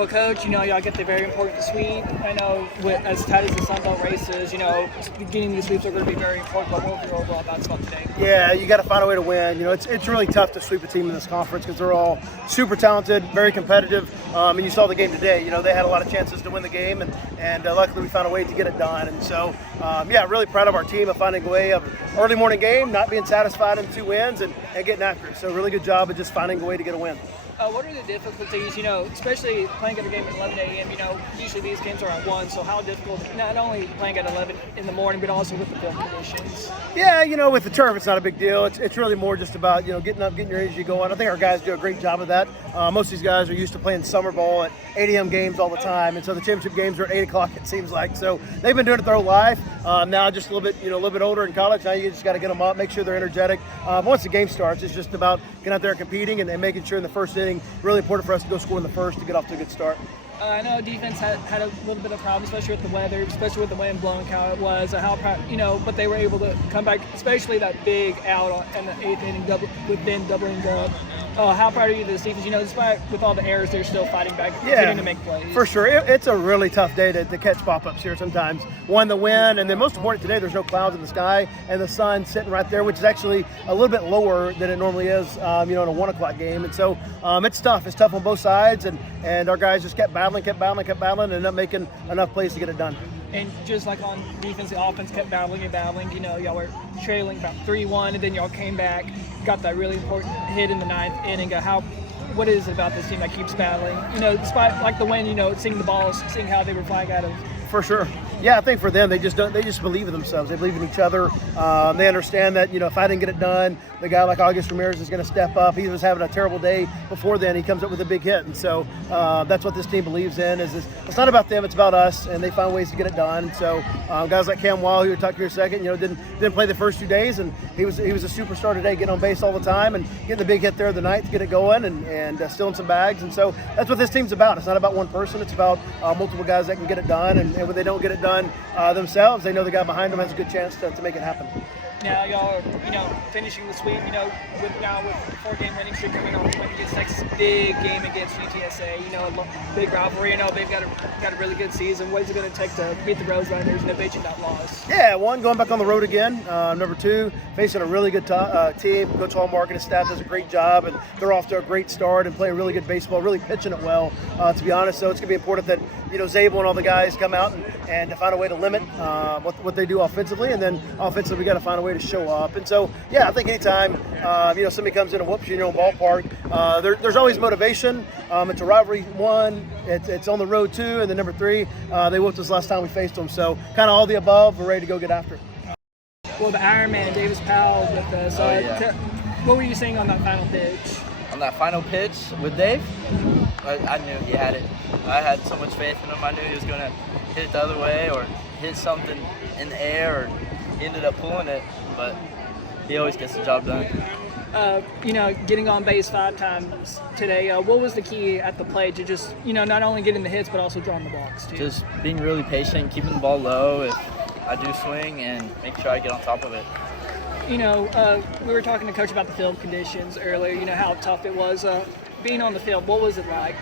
Well, Coach, y'all get the very important sweep. I know as tight as the Sun Belt race is, getting these sweeps are going to be very important. But what was your overall thoughts about today? Yeah, you got to find a way to win. It's really tough to sweep a team in this conference because they're all super talented, very competitive. And you saw the game today. They had a lot of chances to win the game, and luckily we found a way to get it done. And so, really proud of our team of finding a way of early morning game, not being satisfied in 2 wins, and getting after it. So really good job of just finding a way to get a win. What are the difficulties, especially playing at a game at 11 a.m., usually these games are at 1, so how difficult, not only playing at 11 in the morning, but also with the field conditions? Yeah, with the turf, it's not a big deal. It's really more just about, getting up, getting your energy going. I think our guys do a great job of that. Most of these guys are used to playing summer ball at 8 a.m. games all the time, and so the championship games are at 8 o'clock, it seems like. So they've been doing it their whole life. Now just a little bit older in college, now you just got to get them up, make sure they're energetic. Once the game starts, it's just about getting out there and competing and making sure in the first inning, really important for us to go score in the first to get off to a good start. I know defense had a little bit of problem, especially with the weather, especially with the wind blowing how it was. But they were able to come back, especially that big out in the 8th inning, with Ben doubling up. How proud are you of this defense? Despite with all the errors, they're still fighting back, getting to make plays. For sure. It's a really tough day to catch pop-ups here sometimes. One, the wind, and then most important today, there's no clouds in the sky, and the sun sitting right there, which is actually a little bit lower than it normally is, in a 1 o'clock game. And so it's tough. It's tough on both sides, and our guys just kept battling, and ended up making enough plays to get it done. And just like on defense, the offense kept battling. Y'all were trailing about 3-1, and then y'all came back, got that really important hit in the 9th inning. What is it about this team that keeps battling? Despite like the win, seeing the balls, seeing how they were flying out of. For sure. Yeah, I think for them, they just believe in themselves. They believe in each other. They understand that, if I didn't get it done, the guy like August Ramirez is going to step up. He was having a terrible day before then. He comes up with a big hit. And so that's what this team believes in. It's not about them, it's about us, and they find ways to get it done. And so guys like Cam Wall, who we talked to here a second, didn't play the first 2 days, and he was a superstar today, getting on base all the time and getting the big hit there of the night to get it going and stealing some bags. And so that's what this team's about. It's not about one person. It's about multiple guys that can get it done. And when they don't get it done themselves, they know the guy behind them has a good chance to make it happen. Now y'all are, finishing the sweep, with 4-game winning streak coming on against Texas, big game against UTSA, a big rivalry. They've got a really good season. What is it going to take to beat the Roadrunners and eventually that loss? Yeah, 1, going back on the road again. Number 2, facing a really good team. Coach Hallmark and his staff does a great job, and they're off to a great start and playing really good baseball, really pitching it well, to be honest. So it's going to be important that, Zabel and all the guys come out and to find a way to limit what they do offensively, and then offensively we got to find a way to show up. And so, yeah, I think anytime somebody comes in and whoops you in your own ballpark, there's always motivation. It's a rivalry 1, it's on the road 2, and then number 3, they whooped us last time we faced them. So kind of all the above, we're ready to go get after it. Well, the Iron Man, Davis Powell with us. What were you saying on that final pitch? On that final pitch with Dave, I knew he had it. I had so much faith in him. I knew he was going to hit it the other way or hit something in the air, or he ended up pulling it, but he always gets the job done. Getting on base 5 times today, what was the key at the plate to just, not only getting the hits but also drawing the walks too? Just being really patient, keeping the ball low if I do swing, and make sure I get on top of it. We were talking to Coach about the field conditions earlier, how tough it was. Being on the field, what was it like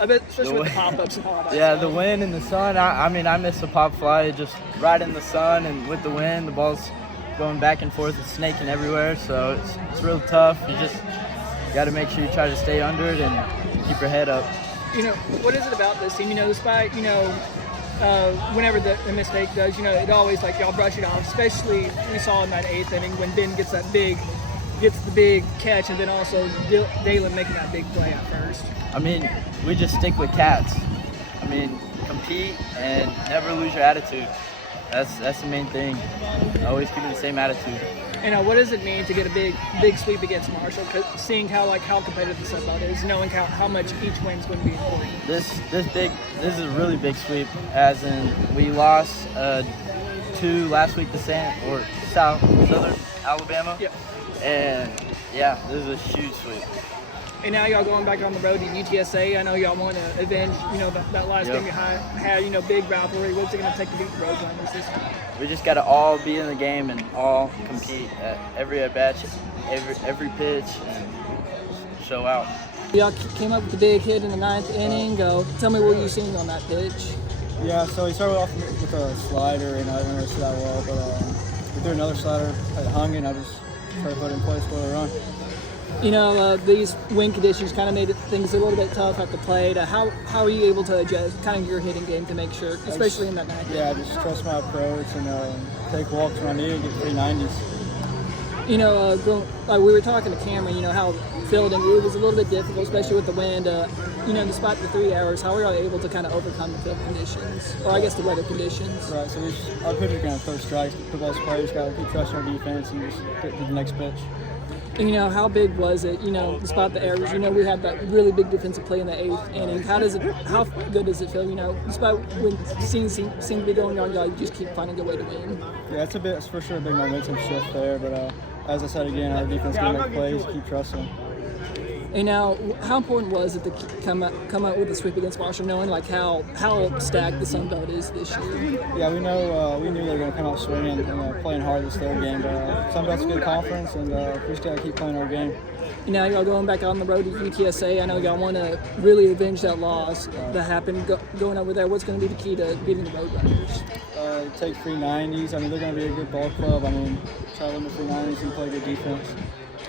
especially with the pop-ups and all that Yeah, stuff? the wind and the sun. I missed a pop fly just right in the sun, and with the wind, the ball's going back and forth, it's snaking everywhere, so it's real tough. You just got to make sure you try to stay under it and keep your head up. What is it about this team? Despite, whenever the mistake does, it always y'all brush it off, especially we saw in that 8th inning when Ben gets the big catch, and then also Dalen making that big play at first. We just stick with cats. Compete and never lose your attitude. That's the main thing. Always keeping the same attitude. And what does it mean to get a big sweep against Marshall? Seeing how competitive the Sun Belt is, knowing how much each win is going to be important. This is a really big sweep. As in, we lost 2 last week to Southern Alabama. Yep. And yeah, this is a huge sweep. And now y'all going back on the road to UTSA. I know y'all want to avenge, that last game you had, big rivalry. What's it going to take to beat the Roadrunners this week? We just got to all be in the game and all compete at every at-bat, every pitch, and show out. Y'all came up with the big hit in the 9th inning. Tell me what you seen on that pitch. Yeah, so he started off with a slider, and I didn't really see that well, but we threw another slider, I hung it, and I just tried to put it in place for the run. You know, these wind conditions kind of made things a little bit tough at the plate. How are you able to adjust kind of your hitting game to make sure, especially in that 9th inning? Yeah, I just trust my approach and take walks when I need to get 390s. You know, we were talking to Cameron, you know, how fielding, it was a little bit difficult, especially with the wind. You know, despite the 3 hours, how were y'all able to kind of overcome the field conditions, or I guess the weather conditions? Right, so our pitcher's going to throw strikes. The football's players got to keep trusting our defense and just get to the next pitch. And, you know, how big was it, you know, despite the errors? You know, we had that really big defensive play in the 8th inning. How good does it feel, you know, despite when things seem to be going on, y'all just keep finding a way to win? Yeah, it's for sure a big momentum shift there, but as I said again, our defense got to make plays, keep trusting. And now, how important was it to come out with a sweep against Marshall, knowing like how stacked the Sun Belt is this year? Yeah, we knew they were going to come out swinging and playing hard this third game. But Sun Belt's a good conference, and we just got to keep playing our game. And now y'all going back on the road to UTSA. I know y'all want to really avenge that loss that happened going over there. What's going to be the key to beating the Roadrunners? Take 390s. I mean, they're going to be a good ball club. I mean, try to limit 390s and play good defense.